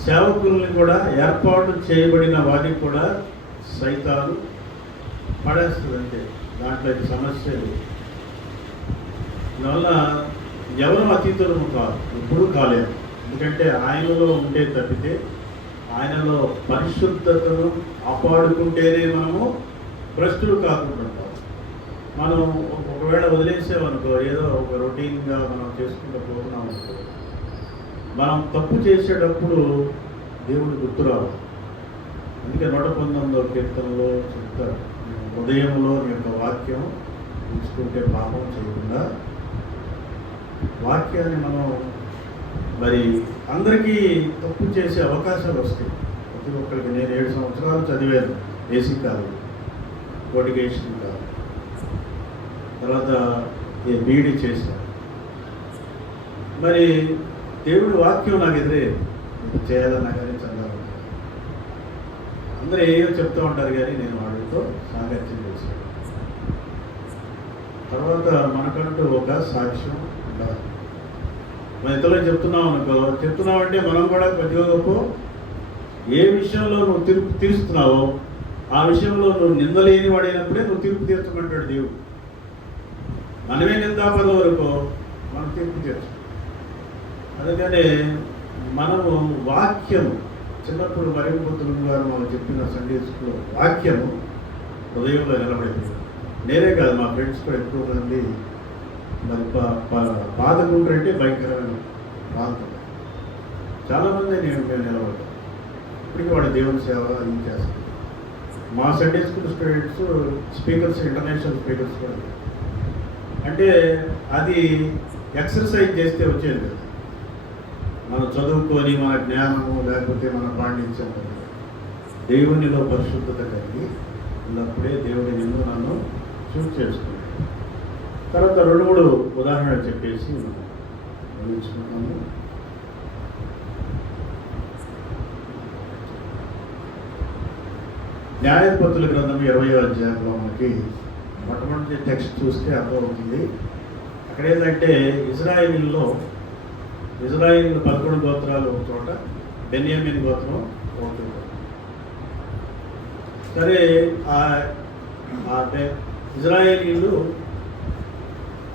సేవకుల్ని కూడా, ఏర్పాటు చేయబడిన వారికి కూడా సైతాను పడేస్తుంది అంతే, దాంట్లో అయితే సమస్య లేదు. దానివల్ల ఎవరు అతీతులము కాదు, ఎప్పుడూ కాలేదు. ఎందుకంటే ఆయనలో ఉంటే తప్పితే, ఆయనలో పరిశుద్ధతను కాపాడుకుంటేనే మనము భ్రష్టులు కాకుండా ఉంటాం. మనం ఒకవేళ వదిలేసామనుకో, ఏదో ఒక రొటీన్గా మనం చేసుకుంటూ పోతున్నాం అనుకో, మనం తప్పు చేసేటప్పుడు దేవుడు గుర్తురావు. అందుకే 119వ కీర్తనలో చెప్తారు, ఉదయంలో నీ యొక్క వాక్యం ఉంచుకుంటే పాపం చేయకుండా. వాక్యాన్ని మనం మరి అందరికీ తప్పు చేసే అవకాశాలు వస్తాయి. ప్రతి ఒక్కరికి నేను 7 సంవత్సరాలు చదివాను, ఏసీ కాదు, కోటికేషన్ కాదు, తర్వాత బీడీ చేశాను. మరి దేవుడి వాక్యం నాకు ఎదురే చేయాలన్నా కానీ చదవాలి. అందరూ ఏవో చెప్తూ ఉంటారు కానీ నేను వాళ్ళతో సాంగత్యం చేశాను. తర్వాత మనకంటూ ఒక సాక్ష్యం ఉండాలి. మన ఇతరులకు చెప్తున్నామంటే మనం కూడా కొద్దిగా గొప్ప ఏ విషయంలో నువ్వు తీరుస్తున్నావో ఆ విషయంలో నువ్వు నిందలేని వాడైనప్పుడే నువ్వు తీర్పు తీర్చమంటాడు దేవుడు. మనమే నిందాపద వరకు మనం తీర్పు తీర్చు. అందుకనే మనము వాక్యము చిన్నప్పుడు మరింపుతులు గారు మనం చెప్పిన సండే స్కూల్లో వాక్యము హృదయంలో నిలబడింది. నేనే కాదు, మా ఫ్రెండ్స్ కూడా ఎక్కువ మంది మరి బాధకుంటారు అంటే భయంకరమైన ప్రాంతం. చాలామంది మేము నిలబడతాం. ఇప్పటికీ వాడు దేవుని సేవ అది చేస్తాం. మా Sunday school students speakers, international speakers కూడా. అంటే అది ఎక్సర్సైజ్ చేస్తే వచ్చేది కదా, మనం చదువుకొని మన జ్ఞానము లేకపోతే మన పాండిత్యం దేవునిలో పరిశుద్ధత కలిగి ఉన్నప్పుడే దేవుడి నిన్ను నన్ను చూస్ చేసుకుంటాం. తర్వాత 2-3 ఉదాహరణలు చెప్పేసి గమనించుకుంటాము. న్యాయాధిపతుల గ్రంథం 20వ అధ్యాయంలో మనకి మొట్టమొదటి టెక్స్ట్ చూస్తే అర్థమవుతుంది. అక్కడ ఏంటంటే ఇజ్రాయేలీలో 11 గోత్రాలు ఒక చోట, బెన్యామీన్ గోత్రం ఒక చోట. సరే ఇజ్రాయేలీలు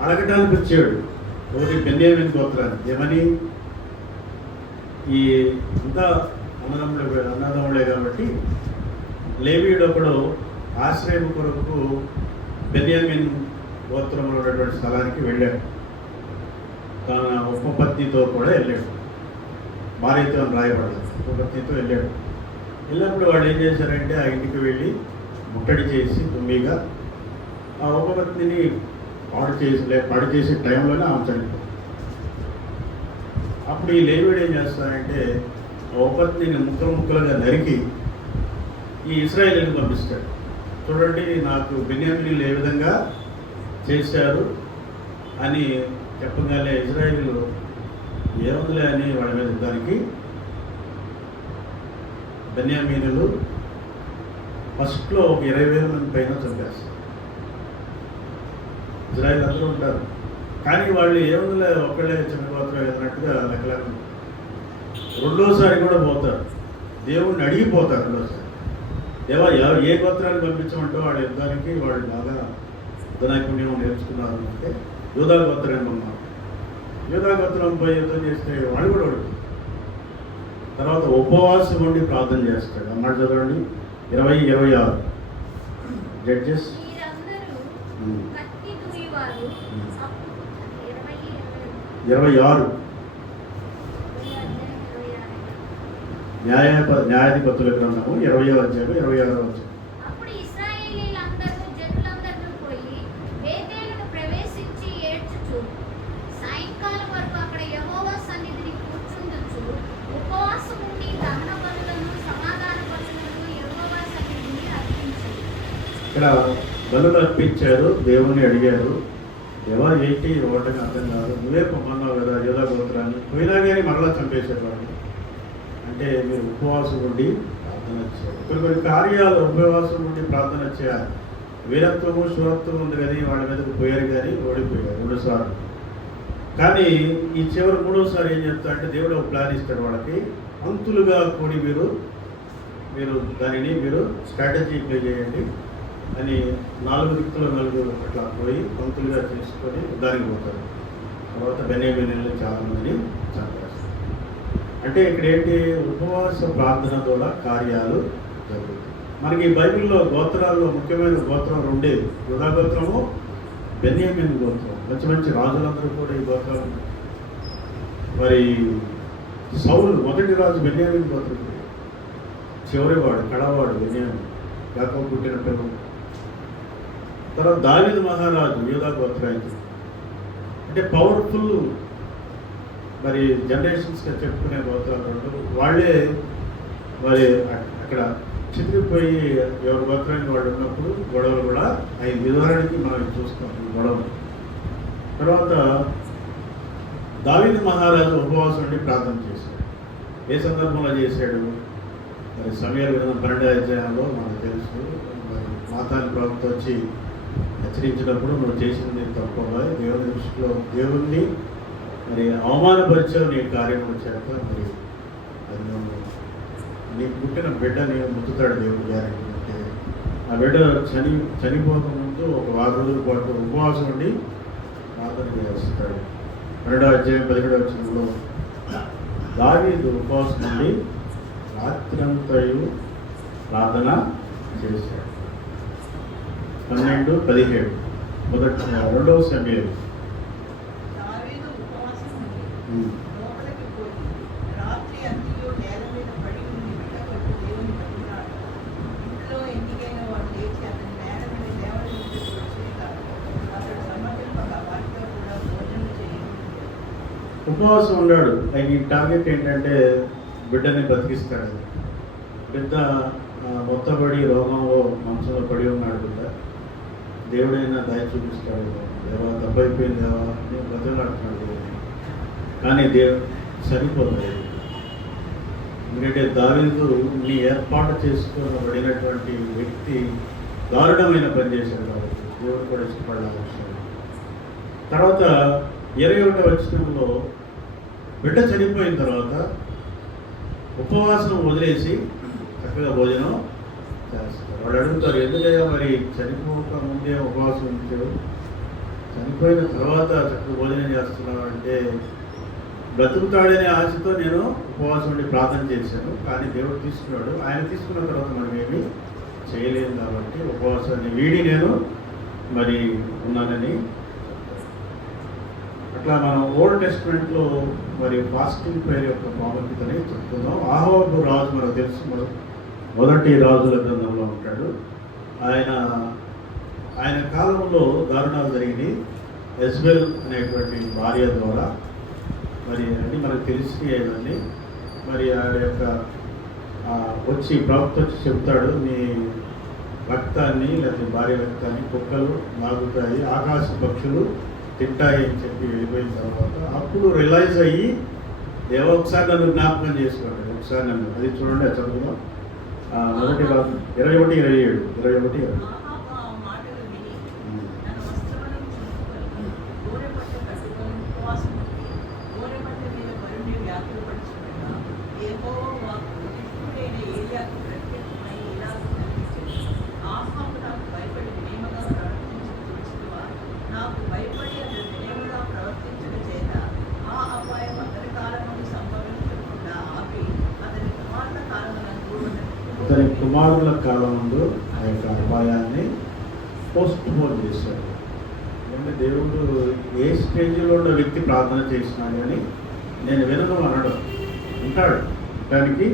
అడగటానికి వచ్చాడు ఒకటి బెన్యామీన్ గోత్రాన్ని. ఏమని? ఈ అంతా అన్నదమ్ములే కాబట్టి లేవీయుడు ఒకడు ఆశ్రయం కొరకు బెన్యామీన్ గోత్రంలో ఉన్నటువంటి స్థలానికి వెళ్ళాడు. తన ఉపపత్నితో కూడా వెళ్ళాడు. భార్యతో రాయబడ్డాడు, ఉపపత్నితో వెళ్ళాడు. వెళ్ళినప్పుడు వాళ్ళు ఏం చేశారంటే ఆ ఇంటికి వెళ్ళి ముట్టడి చేసి తుమ్మిగా ఆ ఉపపత్నిని పాడు చేసే టైంలోనే ఆమె చనిపోయింది. అప్పుడు ఈ లేవీయుడు ఏం చేస్తారంటే ఆ ఉపపత్నిని ముక్కలుగా నరికి ఈ ఇశ్రాయేలుని పంపిస్తాడు. చూడండి, నాకు బెన్యామీనీలు ఏ విధంగా చేశారు అని చెప్పగానే ఇజ్రాయేలు ఏముందిలే అని వాళ్ళ మీద యుద్ధానికి బెన్యామీనులు ఫస్ట్లో ఒక 20,000 మంది పైన చంపేస్తారు. ఇజ్రాయేల్ అందరూ ఉంటారు కానీ వాళ్ళు ఏముందిలే ఒక్కళ్ళే చిన్న గోత్రం వెళ్ళినట్టుగా లెక్కలేక రెండోసారి కూడా పోతారు. దేవుణ్ణి అడిగిపోతారు రెండోసారి, దేవా ఏ గోత్రాన్ని పంపించమంటూ వాళ్ళ యుద్ధానికి వాళ్ళు బాగా యుద్ధ నైపుణ్యం నేర్చుకున్నారు అంటే యూదా గోత్రం అన్నారు. యూదా గోత్రం పోయి యుద్ధం చేస్తే వాళ్ళు కూడా అడుగుతారు. తర్వాత ఉపవాసం ఉండి ప్రార్థన చేస్తాడు. అన్నమాట చదవండి 20-26 జడ్జెస్ 26 న్యాయాధిపతుల గ్రంథము 20వ అధ్యాయం 26వ వచనం. అప్పుడు ఇశ్రాయేలీయులందరూ జనులందరూ పోయి బేతేలును ప్రవేశించి ఏడ్చుచు సాయంకాలం వరకు అక్కడ యెహోవా సన్నిధిని కూర్చుండుచు ఉపవాసం ఉండి దహన బలులను సమాధాన బలులను యెహోవా సన్నిధిని అర్పించారు. ఇక్కడ బలులు అర్పించారు, దేవుని అడిగారు. దేవా ఏంటి ఓటమి అర్థం కాదు, నువ్వే పొమ్మన్నావు కదా యూదా గోత్రాన్ని, పోయినా కానీ మరలా చంపేసేవాడు. అంటే మీరు ఉపవాసం ఉండి ప్రార్థన చేయాలి. కొన్ని కార్యాలు ఉపవాసం ఉండి ప్రార్థన చేయాలి. వీరత్వము శూరత్వం ఉంది కానీ వాళ్ళ మీదకి పోయారు కానీ ఓడిపోయారు 2 సార్లు. కానీ ఈ చివరి 3వ సారి ఏం చెప్తా అంటే దేవుడు ఒక ప్లాన్ ఇస్తాడు వాళ్ళకి. అంతులుగా కూడి మీరు మీరు స్ట్రాటజీ ప్లే చేయండి అని 4 దిక్కులు 4 అట్లా పోయి పంక్తులుగా చేసుకొని దానికి పోతారు. తర్వాత బెన్యామీనీయులను చాలా మందిని చంపేస్తారు. అంటే ఇక్కడ ఏంటి, ఉపవాస ప్రార్థన ద్వారా కార్యాలు జరుగుతాయి. మనకి బైబిల్లో గోత్రాల్లో ముఖ్యమైన గోత్రం 2, యూదా గోత్రము, బెన్యామీను గోత్రం. మంచి మంచి రాజులందరూ కూడా ఈ గోత్రాలు. మరి సౌలు మొదటి రాజు బెన్యామీను గోత్రం, చివరివాడు కడవాడు బెన్యామీను, యాకోబు పుట్టిన పిల్లలు. తర్వాత దావీదు మహారాజు యూదా గోత్రానికి. అంటే పవర్ఫుల్ మరి జనరేషన్స్గా చెప్పుకునే గోత్రాలు 2. వాళ్ళే మరి అక్కడ చితికిపోయి ఎవరి గోత్రానికి వాళ్ళు ఉన్నప్పుడు గొడవలు కూడా అవి ఉదాహరణకి మనం చూస్తాం ఈ గొడవలు. తర్వాత దావీదు మహారాజు ఉపవాసం ఉండి ప్రార్థన చేశాడు. ఏ సందర్భంలో చేశాడు? మరి సమయాల గ్రంథం 12వ అధ్యాయంలో మనకు తెలుసు. మరి నాతాను ప్రవక్త వచ్చి హెచ్చరించినప్పుడు నువ్వు చేసింది తప్పగా దేవుని దృష్టిలో దేవుణ్ణి మరి అవమానపరిచావు, నీ కార్యముల చేత మరి అది నీకు పుట్టిన బిడ్డని ముట్టుతాడు దేవుడు గ్యారెంటీ. అంటే ఆ బిడ్డ చనిపోకముందు ఒక 6 రోజుల పాటు ఉపవాసం ఉండి ప్రార్థన చేస్తాడు. 12వ అధ్యాయం 17వ వచనంలో దావీదు ఉపవాసం నుండి రాత్రంతయు ప్రార్థన చేశాడు. 12-17 2వ సమూయేలు. ఉపవాసం ఉన్నాడు. ఆయన టార్గెట్ ఏంటంటే బిడ్డని బ్రతికిస్తాడు. బిడ్డ మొత్తబడి రోగంలో మంచంలో పడి ఉన్నాడు. బిడ్డ దేవుడైనా దయ చూపిస్తాడు. దేవా తప్పైపోయింది దేవా అని బ్రతిలాడుతున్నాడు దేవుడిని. కానీ దేవుడు సరిపోతాడు. ఎందుకంటే దావీదు నీ ఏర్పాటు చేసుకోబడినటువంటి వ్యక్తి దారుణమైన పని చేశాడు కాబట్టి దేవుడు కూడా ఇష్టపడాలి. తర్వాత 21వ వచనంలో బిడ్డ చనిపోయిన తర్వాత ఉపవాసం వదిలేసి చక్కగా భోజనం చేస్తారు. వాళ్ళు అడుగుతారు, ఎందుకయ్యా మరి చనిపోక ముందే ఉపవాసం ఉంచాడు, చనిపోయిన తర్వాత చక్కగా భోజనం చేస్తున్నావు అంటే, బ్రతుకుతాడనే ఆశతో నేను ఉపవాసం ఉండి ప్రార్థన చేశాను, కానీ దేవుడు తీసుకున్నాడు. ఆయన తీసుకున్న తర్వాత మనం ఏమీ చేయలేము కాబట్టి ఉపవాసాన్ని వీడి నేను మరి ఉన్నానని. అట్లా మనం ఓల్డ్ టెస్ట్మెంట్లో మరి ఫాస్టింగ్ ప్రేయర్ యొక్క ప్రాముఖ్యతని చెప్తున్నాం. అహాబు రాజు మనకు తెలుసు, మొదటి రాజుల గ్రంథంలో ఉంటాడు. ఆయన కాలంలో దారుణాలు జరిగినాయి. యెజ్బెల్ అనేటువంటి భార్య ద్వారా మరి అన్నీ మనకు తెలిసినవన్నీ. మరి ఆయన యొక్క వచ్చి ప్రవక్త వచ్చి చెప్తాడు, నీ రక్తాన్ని లేకపోతే భార్య రక్తాన్ని కుక్కలు నాగుతాయి, ఆకాశ పక్షులు తింటాయి అని చెప్పి వెళ్ళిపోయిన తర్వాత అప్పుడు రియలైజ్ అయ్యి దేవ ఒకసారి నన్ను జ్ఞాపకం చేసుకోండి, ఒకసారి నన్ను. అది చూడండి, అది చదువుదాం. మొదటి రాజు 21-27. అతని కుమారుల కాలం ముందు ఆ యొక్క అపాయాన్ని పోస్ట్ పోన్ చేశాడు. అంటే దేవుడు ఏ స్టేజ్లో ఉన్న వ్యక్తి ప్రార్థన చేసినా కానీ నేను వినను అనడం ఉంటాడు. దానికి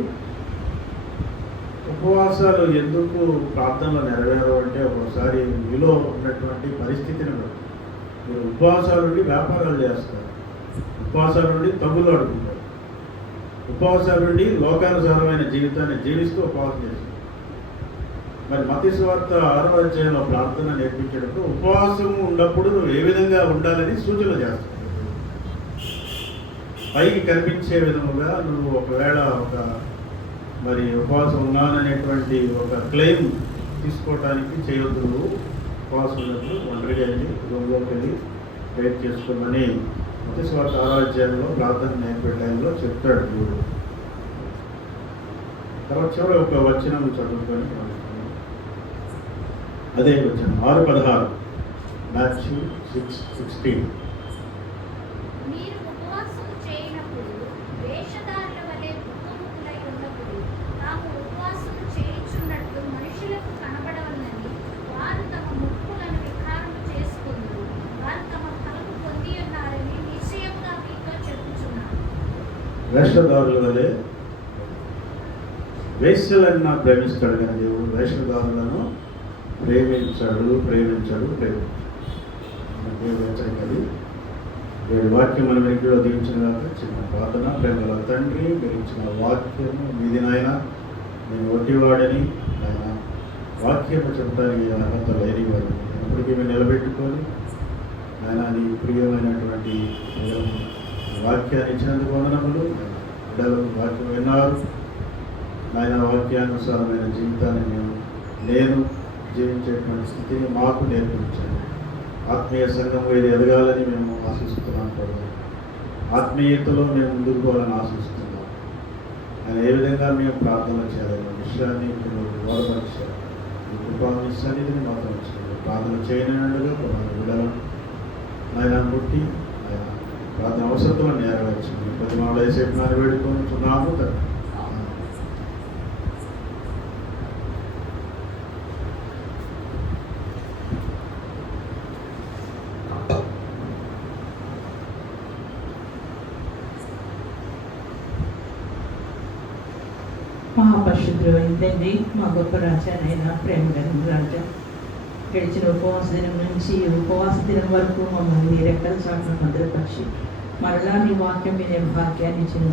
ఉపవాసాలు ఎందుకు ప్రార్థనలు నెరవేరవు అంటే, ఒకసారి మీలో ఉన్నటువంటి పరిస్థితిని బట్టి. మీరు ఉపవాసాల నుండి వ్యాపారాలు చేస్తారు, ఉపవాసాల నుండి తగులు అడుగుతారు, ఉపవాసాల నుండి లోకానుసారమైన జీవితాన్ని జీవిస్తూ ఉపవాసం చేస్తారు. మరి మత్తయి సువార్త 6వ అధ్యాయంలో ప్రార్థన నేర్పించేటప్పుడు ఉపవాసం ఉన్నప్పుడు నువ్వు ఏ విధంగా ఉండాలని సూచన చేస్తావు. పైకి కనిపించే విధముగా నువ్వు ఒకవేళ మరి ఉపవాసం ఉన్నాననేటువంటి ఒక క్లెయిమ్ తీసుకోవడానికి చేయొద్దు. నువ్వు ఉపవాసం ఉన్నప్పుడు ఒంటరిగా వెళ్ళి రూమ్లోకి వెళ్ళి వెయిట్ చేసుకోమని మత్తయి సువార్త 6వ అధ్యాయంలో ప్రార్థన నేర్పే టైంలో చెప్తాడు దేవుడు. తర్వాత చివరి ఒక వచనం చదువుకొని అదే వచనం 6:16 మాథ్యూ 6:16. మీరు ఉపవాసం చేయనప్పుడు వేషధారుల వలె ముక్కుముక్కులై ఉన్నప్పుడు తాము ఉపవాసం చేయుచున్నట్టు మనుషులకు కనబడవలనని వారు తమ ముక్కులను వికారము చేసుకొందురు. వారు తమ ఫలము పొంది ఉన్నారని నిశ్చయముగా మీతో చెప్పుచున్నాను. వేషధారుల వలె వేశ్యలన్నా ప్రేమిస్తాడు కానీ దేవుడు వేషధారులను ప్రేమించడు. దేవుడు హెచ్చరికది. దేవుడి వాక్యం మన వెనుకలో దీవించిన కాక చిన్న ప్రార్థన. ప్రేమల తండ్రి, మీరు ఇచ్చిన వాక్యము మీది నాయన. నేను ఒట్టివాడని ఆయన వాక్యము చెప్పడానికి అర్హత లేని వాడు ఇప్పటికీ మేము నిలబెట్టుకొని ఆయన నీ ప్రియమైనటువంటి వాక్యాన్ని ఇచ్చినందుకు వందనములు. బిడ్డలు వాక్యం విన్నారు. ఆయన వాక్యానుసారమైన జీవితాన్ని నేను జీవించేటువంటి స్థితిని మాకు నేర్పించండి. ఆత్మీయ సంఘం ఇది ఎదగాలని మేము ఆశిస్తున్నాం కూడా. ఆత్మీయతలో మేము ముందుకు పోవాలని ఆశిస్తున్నాం. ఆయన ఏ విధంగా మేము ప్రార్థన చేయాలన్న విషయాన్ని ఇప్పుడు బోధపరిచారు. ఈ కృపాన్ని సన్నిధిని మాత్రం వచ్చింది. ప్రార్థన చేయనట్టుగా విడలను ఆయన పుట్టి ఆయన ప్రార్థన అవసరతలను నెరవేర్చింది. ప్రతి వాళ్ళు వేసేపు నాన్న వేడుకొనుచున్నాము కదా. మహాపరిశుద్ధుడు తండ్రి, మా గొప్ప రాజానైనా ప్రేమ కలిగిన రాజా, గడిచిన ఉపవాస దినం నుంచి ఉపవాస దినం వరకు మమ్మల్ని రెక్కల చాటును భద్రపరిచి మరలా నీ వాక్యం వినే భాగ్యాన్ని ఇచ్చిన